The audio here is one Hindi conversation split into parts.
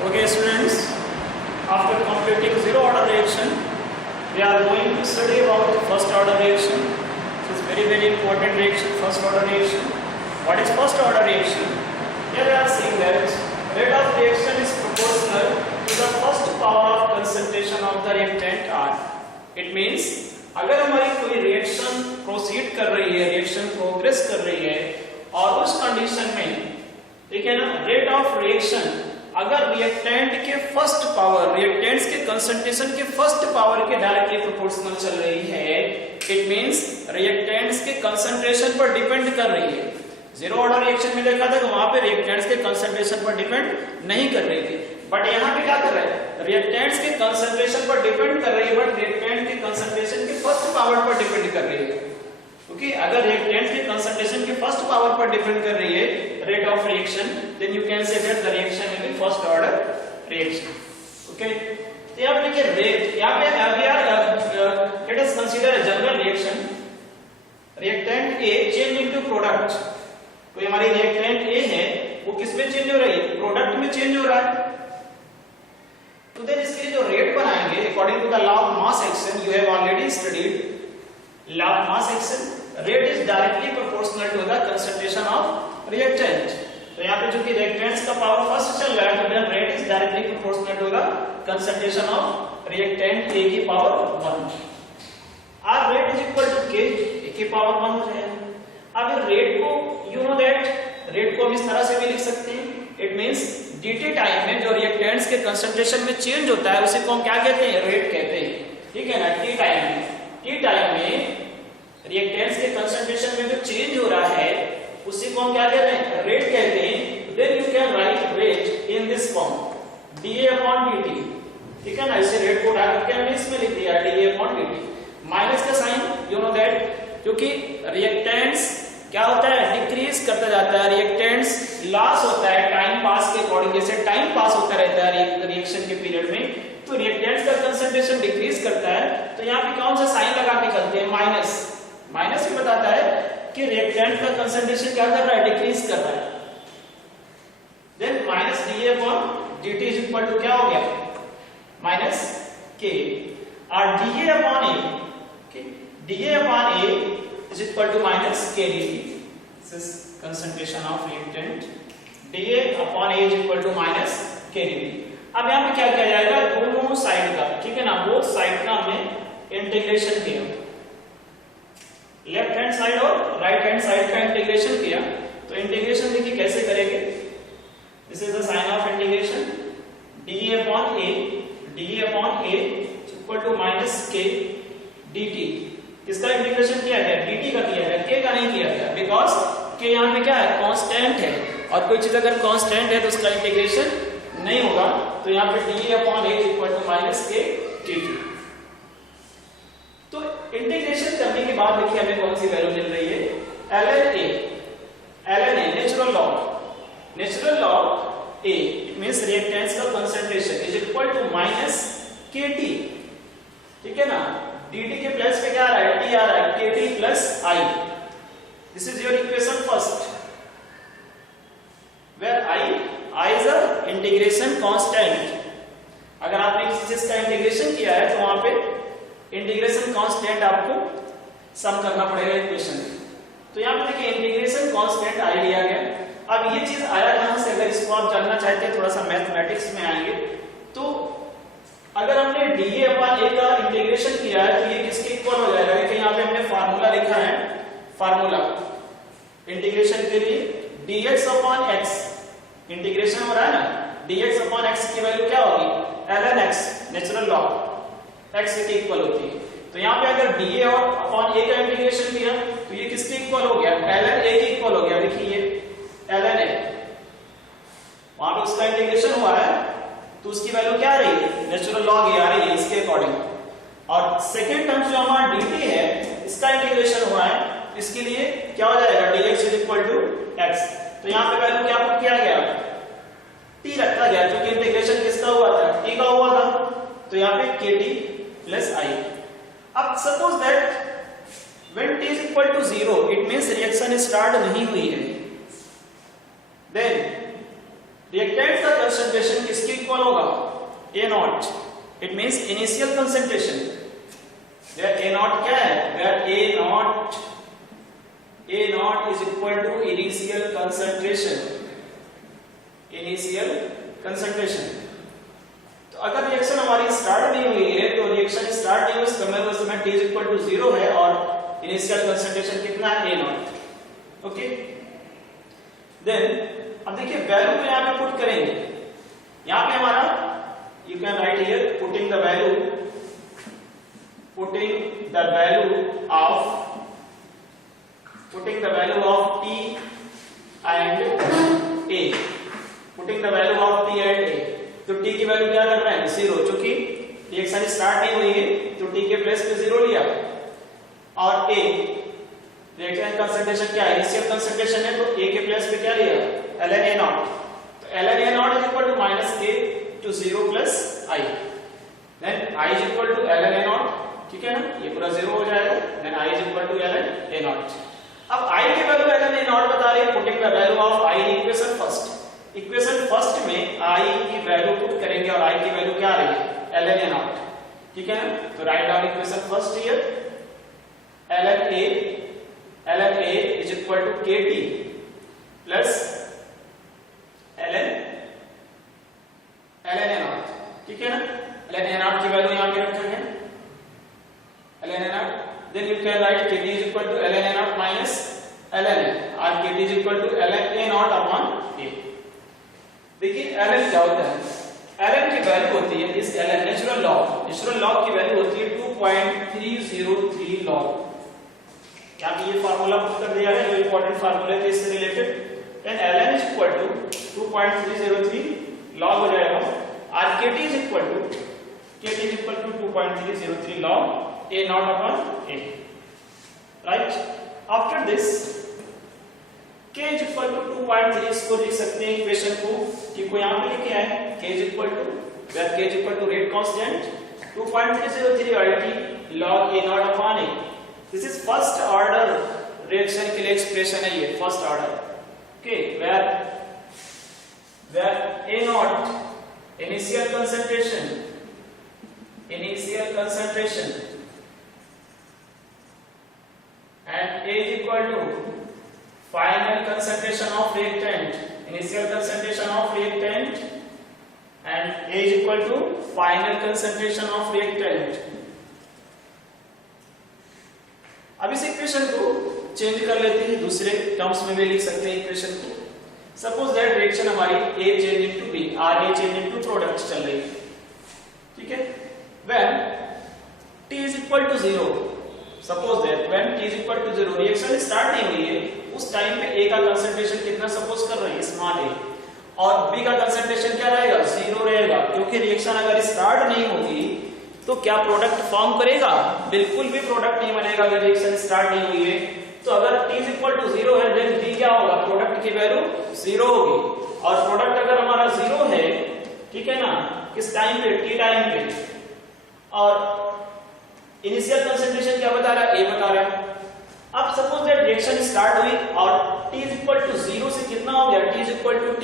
Okay students, after completing zero order reaction, we are going to study about first order reaction. This is very important reaction, first order reaction. What is first order reaction? Here we are saying that rate of reaction is proportional to the first power of concentration of the reactant R. It means अगर हमारी कोई रिएक्शन प्रोसीड कर रही है, रिएक्शन प्रोग्रेस कर रही है और उस कंडीशन में ठीक है ना, रेट ऑफ रिएक्शन अगर रिएक्टेंट के फर्स्ट पावर, रिएक्टेंट्स के कंसंट्रेशन के फर्स्ट पावर के डायरेक्टली प्रोपोर्शनल चल रही है, इट मींस रिएक्टेंट्स के कंसंट्रेशन पर डिपेंड कर रही है। जीरो ऑर्डर रिएक्शन में देखा था कि वहां पे रिएक्टेंट्स के कंसंट्रेशन पर डिपेंड नहीं कर रही थी, बट यहाँ पे क्या कर रहा है, रिएक्टेंट्स के कंसंट्रेशन पर डिपेंड कर रही है, बट रिएक्टेंट के कंसंट्रेशन के फर्स्ट पावर पर डिपेंड कर रही है। ओके, अगर रिएक्टेंट के कंसंट्रेशन के फर्स्ट पावर पर डिपेंड कर रही है rate of reaction, then you can say that the reaction will be first order reaction. Okay, तो यहाँ पे देखिए रेट, यहाँ पे let us consider a general reaction, reactant a change into product. तो हमारी रिएक्टेंट ए है वो किस में चेंज हो रही है, प्रोडक्ट में चेंज हो रहा है। तो देन इसके लिए जो रेट बनाएंगे according to the law of mass action, you have already studied law of mass action, rate is directly proportional to the concentration of reactant. तो यहाँ पे जो कि रिएक्टेंट्स का पावर फर्स्ट चल रहा है, तो then rate is directly proportional to the concentration of reactant A की power 1। Or rate is equal to K, A की पावर 1 हो जाएगा। अब रेट को यू नो दैट रेट को हम इस तरह से भी लिख सकते हैं, इट मींस dt टाइम में जो रिएक्टेंट्स के कंसंट्रेशन में चेंज होता है उसे को हम क्या कहते हैं, रेट कहते हैं। ठीक है ना, t टाइम में रिएक्टेंट्स के कंसंट्रेशन में जो चेंज हो रहा है उसी को हम क्या कहते हैं, रेट कहते हैं। Then you can write rate in this form dA/dt। ठीक है ना, इसे रेट को डाल करके हमने इसमें लिख दिया dA/dt, माइनस का साइन, यू नो दैट क्योंकि रिएक्टेंट्स क्या होता है, डिक्रीज करता जाता है, रिएक्टेंट्स लॉस होता है टाइम पास के अकॉर्डिंग, जैसे टाइम पास होता रहता है रिएक्शन के पीरियड में, तो रिएक्टेंट्स का कंसंट्रेशन डिक्रीज करता है। तो यहाँ पे कौन सा साइन लगा के चलते हैं, माइनस। माइनस ही बताता है कि रिएक्टेंट का कंसंट्रेशन क्या कर रहा है, डिक्रीज कर रहा है। Then minus dA/dt is equal to क्या हो गया, माइनस के। और dA/A is equal to minus kdT. This is concentration of reactant. dA/A is equal to minus kdT. अब यहाँ पे क्या किया जाएगा, दोनों साइड का, ठीक है ना, बोथ साइड का हमने इंटीग्रेशन किया, लेफ्ट हैंड साइड और राइट हैंड साइड का इंटीग्रेशन किया। तो इंटीग्रेशन देखिए कैसे करेंगे, this is the sign of integration, dA/A is equal to minus k dt। किसका इंटीग्रेशन किया गया, dt का किया गया, k का नहीं किया गया, बिकॉज k यहाँ पे क्या है, कांस्टेंट है, और कोई चीज अगर कांस्टेंट है तो उसका इंटीग्रेशन नहीं होगा। तो यहाँ पे dA/A is equal to minus k dt। तो इंटीग्रेशन करने के बाद देखिए हमें कौन सी वैल्यू मिल रही है, ln A natural log A, it means reactants का concentration is equal to minus kT। ठीक है ना, dt के प्लस पे क्या आ रहा है, t आ रहा है, kT plus I। This is your equation first, where I is a integration constant. अगर आपने किसी चीज का इंटीग्रेशन किया है तो वहां पे इंटीग्रेशन कांस्टेंट आपको सम करना पड़ेगा इक्वेशन में। तो यहाँ पे देखिए इंटीग्रेशन कांस्टेंट I लिया गया। अब ये चीज आया कहां से, अगर इसको आप जानना चाहते हैं, थोड़ा सा मैथमेटिक्स में आएंगे, तो अगर हमने dA/A का इंटीग्रेशन किया है तो ये किसके इक्वल हो जाएगा, देखिए यहाँ पे हमने फार्मूला लिखा है, फार्मूला इंटीग्रेशन के लिए dx/x, इंटीग्रेशन हो रहा है ना, dx/x की वैल्यू क्या होगी, ln x, natural log x के इक्वल होती है। तो यहाँ पे अगर dA/A का इंटीग्रेशन किया तो ये किसके इक्वल हो गया, ln A के इक्वल हो गया। देखिए ये ln A, वहां पे उसका इंटीग्रेशन हुआ है तो उसकी वैल्यू क्या आ रही है, नेचुरल लॉग ये आ रही है इसके अकॉर्डिंग। और सेकंड टर्म जो हमारा dt है इसका इंटीग्रेशन हुआ है, इसके लिए क्या हो जाएगा, dx is equal to x। तो यहाँ पे वैल्यू क्या पुट किया गया, t रखा गया, क्योंकि इंटीग्रेशन किसका हुआ था, t का हुआ था। तो यहाँ पे kT प्लस I। अब suppose that when t is equal to 0, it means reaction start नहीं हुई है, देन रिएक्टेंट का कंसंट्रेशन किसके इक्वल होगा? A not. It means initial concentration. Where A not क्या है? Where A not is equal to initial concentration. Initial concentration. तो अगर रिएक्शन हमारी स्टार्ट नहीं हुई है तो रिएक्शन स्टार्ट नहीं हुई उस समय t इज इक्वल टू 0 है और इनिशियल कंसंट्रेशन कितना है? ए नॉट। ओके, देन अब देखिए वैल्यू को यहां पे पुट करेंगे। यहां पे हमारा you can right here putting the value of t and a। Putting the value of t and a। तो t की वैल्यू क्या कर रहे हैं? 0, क्योंकि रिएक्शन स्टार्ट नहीं हुई है तो t के प्लेस पे 0 लिया। और a रिएक्टेंट कंसंट्रेशन क्या है? इनिशियल कंसंट्रेशन है तो a के प्लेस पे क्या लिया? ln a naught. तो ln a naught is equal to minus k to 0 plus i। Then i is equal to ln a naught. ठीक है ना, ये पूरा 0 हो जाएगा। Then i is equal to ln a naught. अब i की वैल्यू ln a नॉट बता रही है। Putting the value of i in equation first. Equation first में i की वैल्यू पुट करेंगे और i की वैल्यू क्या आ रही है? ln a naught. ठीक है ना, तो write down equation first here ln a is equal to kt plus ln a naught। ठीक है ना, ln a naught की वैल्यू यहां पे रखेंगे ln a naught। then you can write kt is equal to ln a naught minus ln a और kt is equal to ln a naught upon a। देखिए ln क्या होता है? ln की वैल्यू होती है इस ln नेचुरल लॉग की वैल्यू होती है 2.303 log। यहाँ पे ये फार्मूला पुट कर दिया है जो इंपॉर्टेंट फार्मूला है इससे related. Then ln is equal to 2.303 log हो जाएगा और kt is equal to 2.303 log a naught upon a। Right, after this k is equal to 2.3 इसको लिख सकते हैं इक्वेशन को कि को यहां पे लिखे हैं k is equal to where k is equal to rate constant 2.303 RT log a naught upon a। This is first order reaction के लिए एक्सप्रेशन है ये first order. Okay, where a naught initial concentration and a is equal to final concentration of reactant, initial concentration of reactant and a is equal to final concentration of reactant। अब इस इक्वेशन को चेंज कर लेते हैं, दूसरे टर्म्स में भी लिख सकते हैं इक्वेशन को। सपोज दैट रिएक्शन हमारी A चेंज इनटू B और A चेंज इनटू प्रोडक्ट चल रही है। ठीक है, when T is equal to 0, suppose that when T is equal to 0 reaction start नहीं हुई है उस टाइम पे A का कंसंट्रेशन कितना सपोज कर रहे हैं? Small a। और B का कंसंट्रेशन क्या रहेगा? 0 रहेगा, क्योंकि रिएक्शन अगर स्टार्ट नहीं होगी तो क्या प्रोडक्ट फॉर्म करेगा? बिल्कुल भी प्रोडक्ट नहीं बनेगा अगर रिएक्शन स्टार्ट नहीं हुई है। तो अगर T इज इक्वल टू 0 है देन B क्या होगा? प्रोडक्ट की वैल्यू 0 होगी। और प्रोडक्ट अगर हमारा 0 है, ठीक है ना, किस टाइम पे? T टाइम पे। और इनिशियल कंसंट्रेशन क्या बता रहा है? A बता रहा है। अब सपोज दैट रिएक्शन स्टार्ट हुई और T इज इक्वल टू 0 से कितना हो गया? T is equal to T।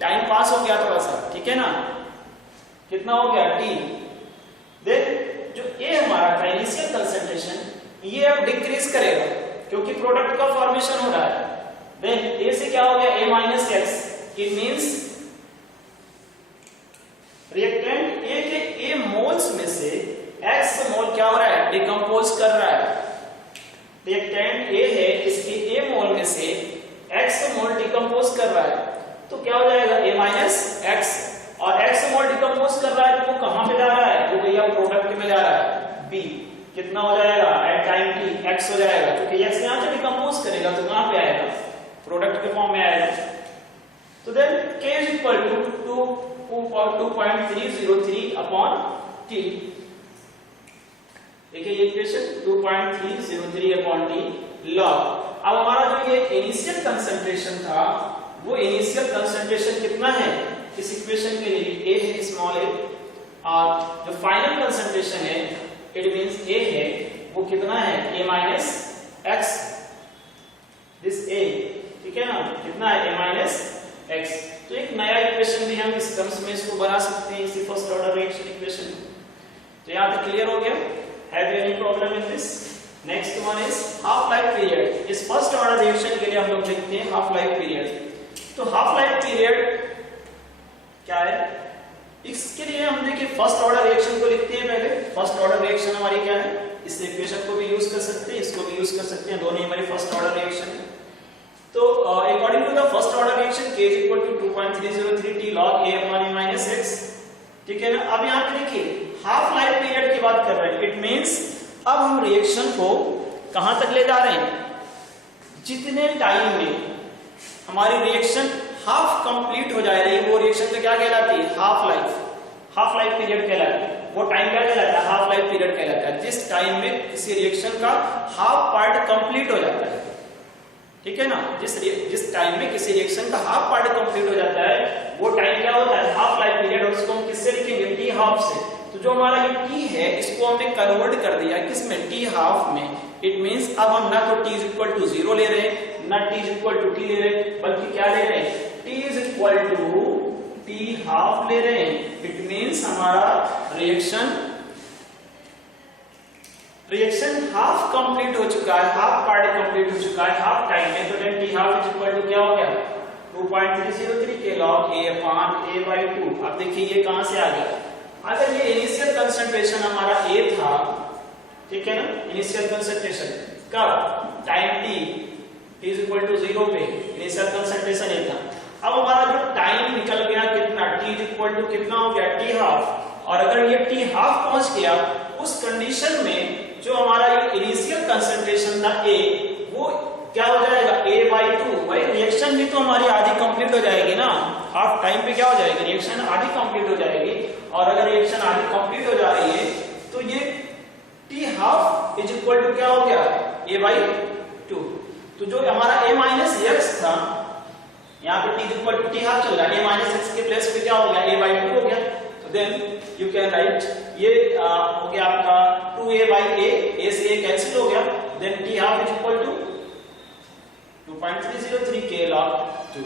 Time pass हो गया थोड़ा सा, ठीक है ना, कितना हो गया? T। देन जो A हमारा था इनिशियल कंसंट्रेशन ये अब डिक्रीज करेगा क्योंकि प्रोडक्ट का फॉर्मेशन हो रहा है। देन A से क्या हो गया? A minus x. It means reactant A के A मोल्स में से x मोल क्या हो रहा है? डिकम्पोज कर रहा है। रिएक्टेंट A है, इसके A मोल में से x मोल डिकम्पोज कर रहा है, तो क्या हो जाएगा? A minus x. और x मोल डिकम्पोज कर रहा है तो वो कहां पे जा रहा है? वो भैया प्रोडक्ट में जा रहा है B। कितना हो जाएगा? एट टाइम t x हो जाएगा, क्योंकि x यहां से डिकम्पोज करेगा तो कहां पे आएगा? प्रोडक्ट के फॉर्म में आएगा। तो then k is equal to 2.303 upon t। देखिए ये इक्वेशन 2.303 अपॉन t log। अब हमारा जो ये इनिशियल कंसंट्रेशन था वो इनिशियल कंसंट्रेशन कितना है इस इक्वेशन के लिए? A है स्मॉल a और जो फाइनल कंसंट्रेशन है इट मींस A है वो कितना है? A minus x। This A, ठीक है ना, कितना है? A minus x। तो एक नया इक्वेशन भी हम इस टर्म्स में इसको बना सकते हैं इसी फर्स्ट ऑर्डर रिएक्शन इक्वेशन। तो यहाँ तक क्लियर हो गया? Have you any problem in this? Next one is half life period. इस फर्स्ट ऑर्डर रिएक्शन के लिए हम लोग देखते हैं हाफ लाइफ पीरियड। तो हाफ लाइफ पीरियड क्या है? इसके लिए हम देखिए फर्स्ट ऑर्डर रिएक्शन को लिखते हैं पहले। फर्स्ट ऑर्डर रिएक्शन हमारी क्या है? इस इक्वेशन को भी यूज कर सकते हैं, इसको भी यूज कर सकते हैं, दोनों ही हमारी फर्स्ट ऑर्डर रिएक्शन है। तो according to the first order reaction k is equal to 2.303 t log a upon a minus x, ठीक है ना। अब यहाँ पे देखिए हाफ लाइफ पीरियड की बात कर रहे हैं। इट मींस अब हम रिएक्शन को कहां तक ले जा रहे हैं? जितने टाइम में हमारी रिएक्शन हाफ कंप्लीट हो जा रही है वो रिएक्शन तो क्या कहलाती है? हाफ लाइफ पीरियड कहलाती है। वो टाइम क्या कहलाता है? हाफ लाइफ पीरियड कहलाता है। जिस टाइम में किसी रिएक्शन का हाफ पार्ट कंप्लीट हो जाता है, ठीक है ना। जिस टाइम में किसी रिएक्शन का हाफ पार्ट कंप्लीट हो जाता है वो टाइम क्या होता है? Half life period. और उसको हम किससे लिखेंगे? टी हाफ से। तो जो हमारा ये टी है इसको हमने कन्वर्ट कर दिया किसमें? टी हाफ में। इट मींस अब हम ना तो t इज इक्वल टू 0 ले रहे हैं ना t is equal to t ले रहे हैं, बल्कि क्या ले रहे हैं? t is equal to T half ले रहे हैं। इट मींस हमारा रिएक्शन हाफ कंप्लीट हो चुका है, हाफ पार्ट कंप्लीट हो चुका है हाफ टाइम में। तो then T half is equal to क्या हो गया? 2.303 के log a upon a/2। अब देखिए ये कहां से आ गया? अगर ये इनिशियल कंसंट्रेशन हमारा a था, ठीक है ना, इनिशियल कंसंट्रेशन कब? Time t is equal to 0 पे इनिशियल कंसंट्रेशन ये था। अब हमारा जो टाइम निकल गया कितना? t इज इक्वल टू कितना हो गया? t half. और अगर ये t हाफ पहुंच गया उस कंडीशन में जो हमारा ये इनिशियल कंसंट्रेशन था a, वो क्या हो जाएगा? a/2। भाई रिएक्शन भी तो हमारी आधी कंप्लीट हो जाएगी ना। हाफ टाइम पे क्या हो जाएगी? रिएक्शन आधी कंप्लीट हो जाएगी। और अगर रिएक्शन आधी कंप्लीट हो जा रही है तो ये t half is equal to क्या हो गया? a/2। तो जो हमारा a माइनस x था, यहाँ पे t is equal to t half चल रहा है, a माइनस x के प्लेस पे क्या हो गया? a/2 हो गया। तो देन यू कैन राइट ये हो गया आपका 2a/a, a से a कैंसिल हो गया। Then t half is equal to 2.303 k log 2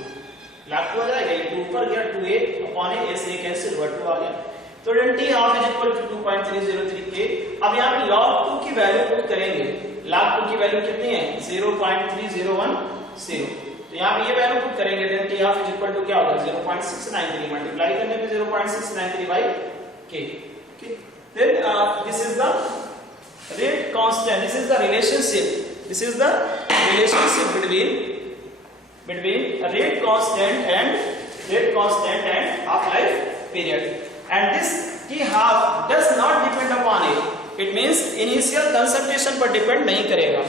हो जाएगा। ये 2 ऊपर गया, 2a अपॉन a से a कैंसिल हुआ, 2 आ गया। तो then t half is equal to 2.303 k। अब यहाँ पे log 2 की वैल्यू पुट करेंगे। log 2 की वैल्यू कितनी है? 0.3010। तो यहाँ पे ये वैल्यू पुट करेंगे। Then t half is equal to क्या होगा? 0.693। मल्टीप्लाई करने पे 0.693 by k। Okay. Then this is the rate constant. This is the relationship. This is the relationship between rate constant and half life period. And this t half does not depend upon it. It means initial concentration पर depend नहीं करेगा।